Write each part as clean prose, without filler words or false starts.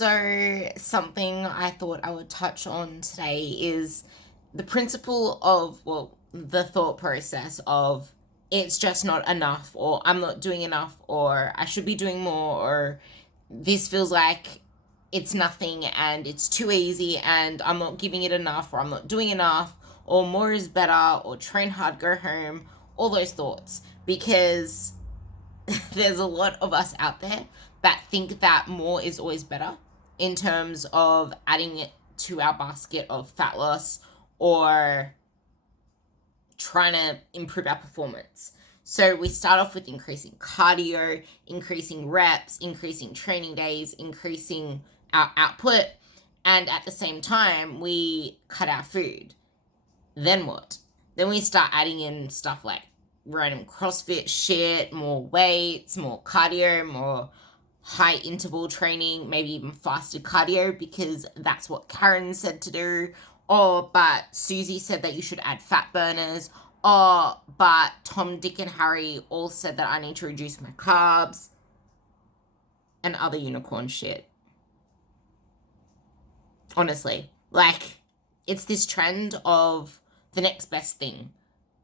So, something I thought I would touch on today is the principle of, well, the thought process of it's just not enough, or I'm not doing enough, or I should be doing more, or this feels like it's nothing and it's too easy and I'm not giving it enough, or I'm not doing enough, or more is better, or train hard, go home, all those thoughts. Because there's a lot of us out there that think that more is always better in terms of adding it to our basket of fat loss or trying to improve our performance. So we start off with increasing cardio, increasing reps, increasing training days, increasing our output, and at the same time, we cut our food. Then what? Then we start adding in stuff like random CrossFit shit, more weights, more cardio, more high interval training, maybe even fasted cardio because that's what Karen said to do. Or, but Susie said that you should add fat burners. Or, but Tom, Dick, and Harry all said that I need to reduce my carbs and other unicorn shit. Honestly, like, it's this trend of the next best thing.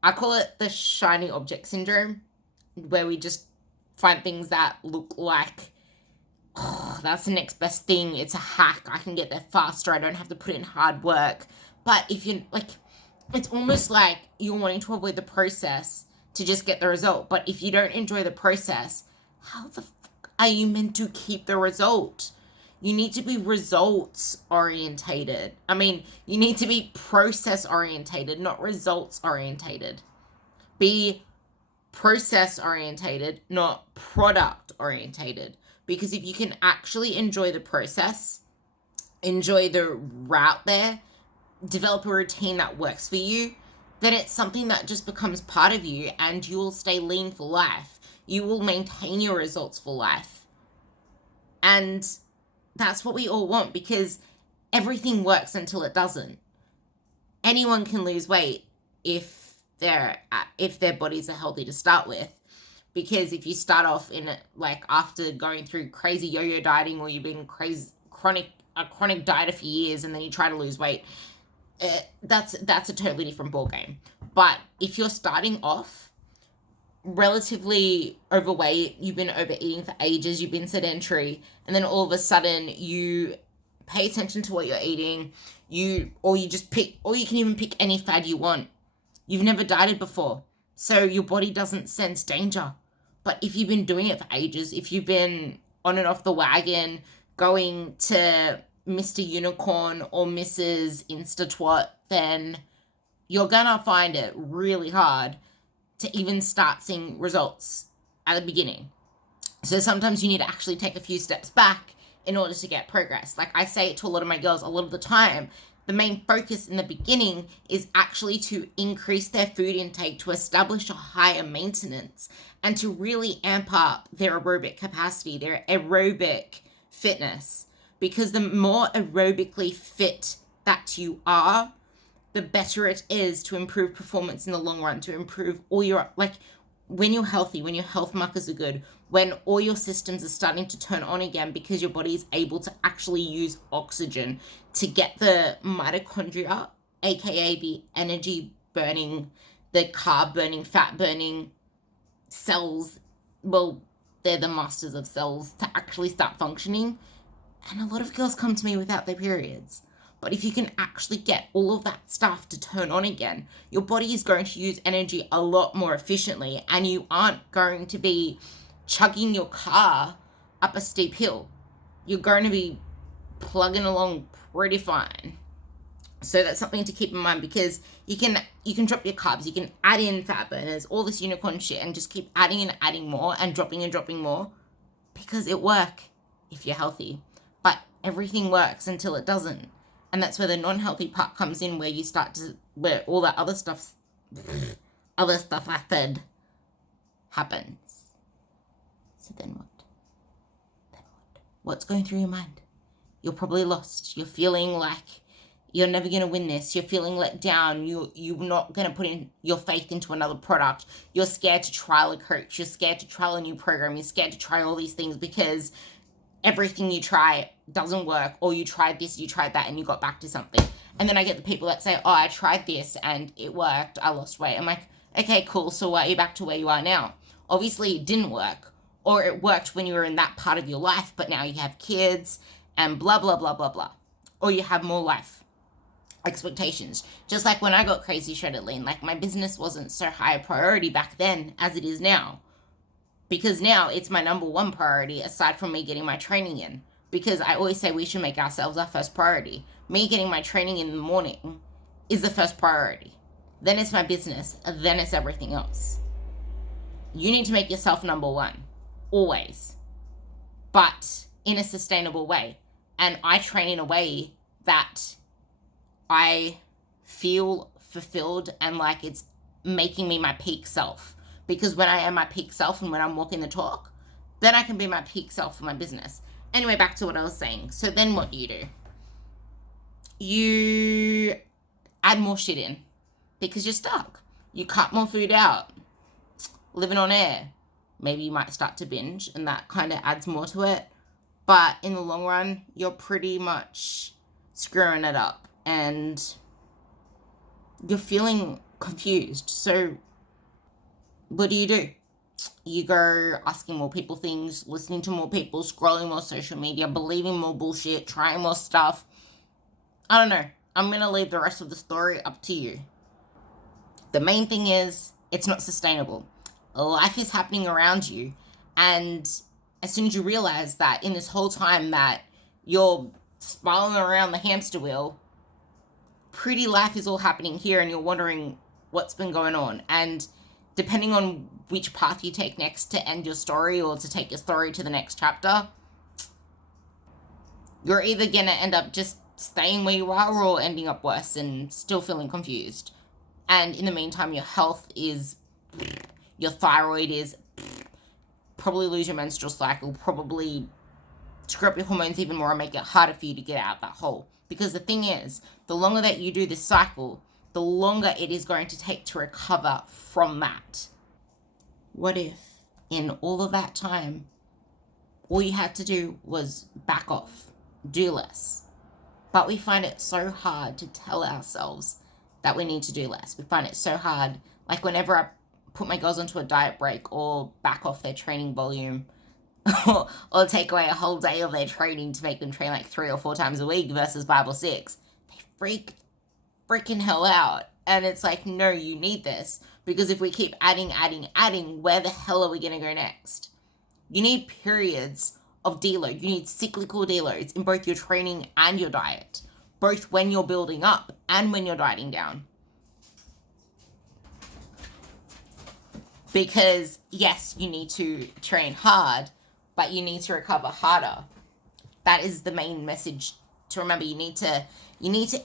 I call it the shiny object syndrome, where we just find things that look like, oh, that's the next best thing. It's a hack. I can get there faster. I don't have to put in hard work. But if you like, it's almost like you're wanting to avoid the process to just get the result. But if you don't enjoy the process, how the fuck are you meant to keep the result? You need to be results orientated. I mean, you need to be process orientated, not results orientated. Be process orientated, not product orientated. Because if you can actually enjoy the process, enjoy the route there, develop a routine that works for you, then it's something that just becomes part of you and you will stay lean for life. You will maintain your results for life. And that's what we all want, because everything works until it doesn't. Anyone can lose weight if their bodies are healthy to start with. Because if you start off in it, like after going through crazy yo-yo dieting, or you've been chronic dieter for years and then you try to lose weight, that's a totally different ballgame. But if you're starting off relatively overweight, you've been overeating for ages, you've been sedentary, and then all of a sudden you pay attention to what you're eating, you can even pick any fad you want. You've never dieted before, so your body doesn't sense danger. But if you've been doing it for ages, if you've been on and off the wagon, going to Mr. Unicorn or Mrs. Insta-Twat, then you're gonna find it really hard to even start seeing results at the beginning. So sometimes you need to actually take a few steps back in order to get progress. Like I say it to a lot of my girls a lot of the time, the main focus in the beginning is actually to increase their food intake, to establish a higher maintenance, and to really amp up their aerobic capacity, their aerobic fitness. Because the more aerobically fit that you are, the better it is to improve performance in the long run, to improve all your, like, when you're healthy, when your health markers are good, when all your systems are starting to turn on again because your body is able to actually use oxygen to get the mitochondria, aka the energy burning, the carb burning, fat burning cells, well, they're the masters of cells, to actually start functioning. And a lot of girls come to me without their periods. But if you can actually get all of that stuff to turn on again, your body is going to use energy a lot more efficiently, and you aren't going to be chugging your car up a steep hill. You're going to be plugging along pretty fine. So that's something to keep in mind, because you can drop your carbs, you can add in fat burners, all this unicorn shit, and just keep adding and adding more and dropping more, because it works if you're healthy. But everything works until it doesn't. And that's where the non-healthy part comes in, where you start to, where all that other stuff I said happens. So then what? What's going through your mind? You're probably lost. You're feeling like you're never going to win this. You're feeling let down. You're not going to put in your faith into another product. You're scared to trial a coach. You're scared to trial a new program. You're scared to try all these things because everything you try doesn't work, or you tried this, you tried that, and you got back to something. And then I get the people that say, oh, I tried this and it worked, I lost weight. I'm like, okay, cool, so why are you back to where you are now? Obviously it didn't work, or it worked when you were in that part of your life, but now you have kids and blah, blah, blah, blah, blah. Or you have more life expectations. Just like when I got crazy shredded lean, like my business wasn't so high a priority back then as it is now. Because now it's my number one priority aside from me getting my training in. Because I always say we should make ourselves our first priority. Me getting my training in the morning is the first priority. Then it's my business, and then it's everything else. You need to make yourself number one, always, but in a sustainable way. And I train in a way that I feel fulfilled and like it's making me my peak self. Because when I am my peak self and when I'm walking the talk, then I can be my peak self for my business. Anyway, back to what I was saying. So then what do? You add more shit in because you're stuck. You cut more food out. Living on air. Maybe you might start to binge and that kind of adds more to it. But in the long run, you're pretty much screwing it up and you're feeling confused. So what do? You go asking more people things, listening to more people, scrolling more social media, believing more bullshit, trying more stuff. I don't know. I'm going to leave the rest of the story up to you. The main thing is, it's not sustainable. Life is happening around you, and as soon as you realize that in this whole time that you're spiraling around the hamster wheel, pretty life is all happening here, and you're wondering what's been going on. And depending on which path you take next to end your story or to take your story to the next chapter, you're either going to end up just staying where you are or ending up worse and still feeling confused. And in the meantime, your health is, your thyroid is, probably lose your menstrual cycle, probably screw up your hormones even more and make it harder for you to get out of that hole. Because the thing is, the longer that you do this cycle, the longer it is going to take to recover from that. What if in all of that time, all you had to do was back off, do less? But we find it so hard to tell ourselves that we need to do less. We find it so hard. Like whenever I put my girls onto a diet break or back off their training volume or take away a whole day of their training to make them train like 3 or 4 times a week versus 5 or 6, they freaking hell out. And it's like, no, you need this. Because if we keep adding, where the hell are we going to go next? You need periods of deload. You need cyclical deloads in both your training and your diet. Both when you're building up and when you're dieting down. Because, yes, you need to train hard, but you need to recover harder. That is the main message to remember. You need to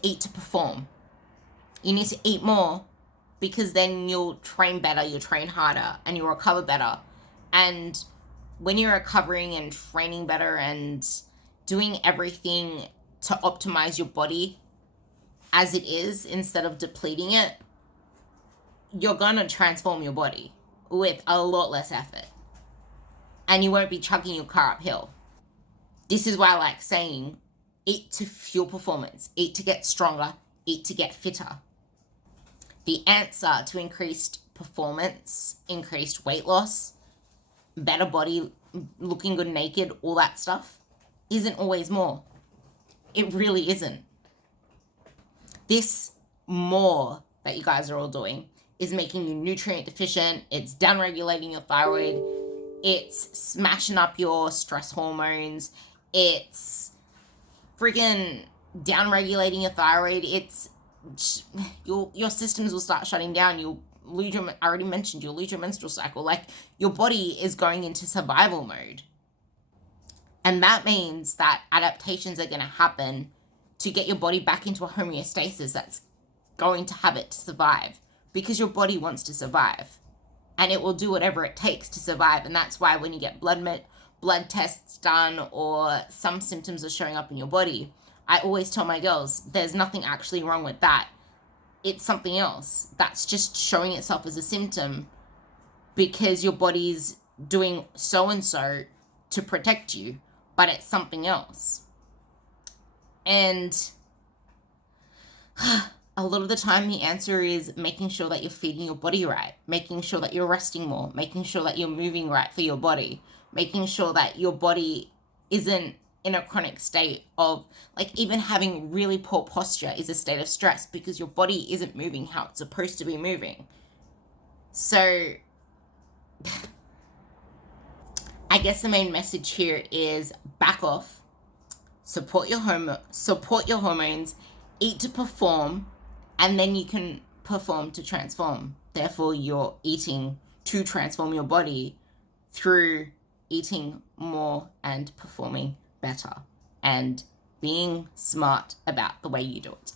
eat to perform. You need to eat more because then you'll train better, you'll train harder, and you'll recover better. And when you're recovering and training better and doing everything to optimize your body as it is instead of depleting it, you're going to transform your body with a lot less effort. And you won't be chugging your car uphill. This is why I like saying, eat to fuel performance, eat to get stronger, eat to get fitter. The answer to increased performance, increased weight loss, better body, looking good naked, all that stuff, isn't always more. It really isn't. This more that you guys are all doing is making you nutrient deficient. It's downregulating your thyroid. It's smashing up your stress hormones. It's freaking downregulating your thyroid. It's your systems will start shutting down. You'll lose your, I already mentioned, you'll lose your menstrual cycle. Like, your body is going into survival mode. And that means that adaptations are going to happen to get your body back into a homeostasis that's going to have it to survive. Because your body wants to survive. And it will do whatever it takes to survive. And that's why when you get blood tests done or some symptoms are showing up in your body, I always tell my girls, there's nothing actually wrong with that. It's something else. That's just showing itself as a symptom because your body's doing so-and-so to protect you. but it's something else. And a lot of the time the answer is making sure that you're feeding your body right, making sure that you're resting more, making sure that you're moving right for your body, making sure that your body isn't in a chronic state of, like, even having really poor posture is a state of stress because your body isn't moving how it's supposed to be moving. So I guess the main message here is back off, support your hormones, eat to perform, and then you can perform to transform. Therefore, you're eating to transform your body through eating more and performing better and being smart about the way you do it.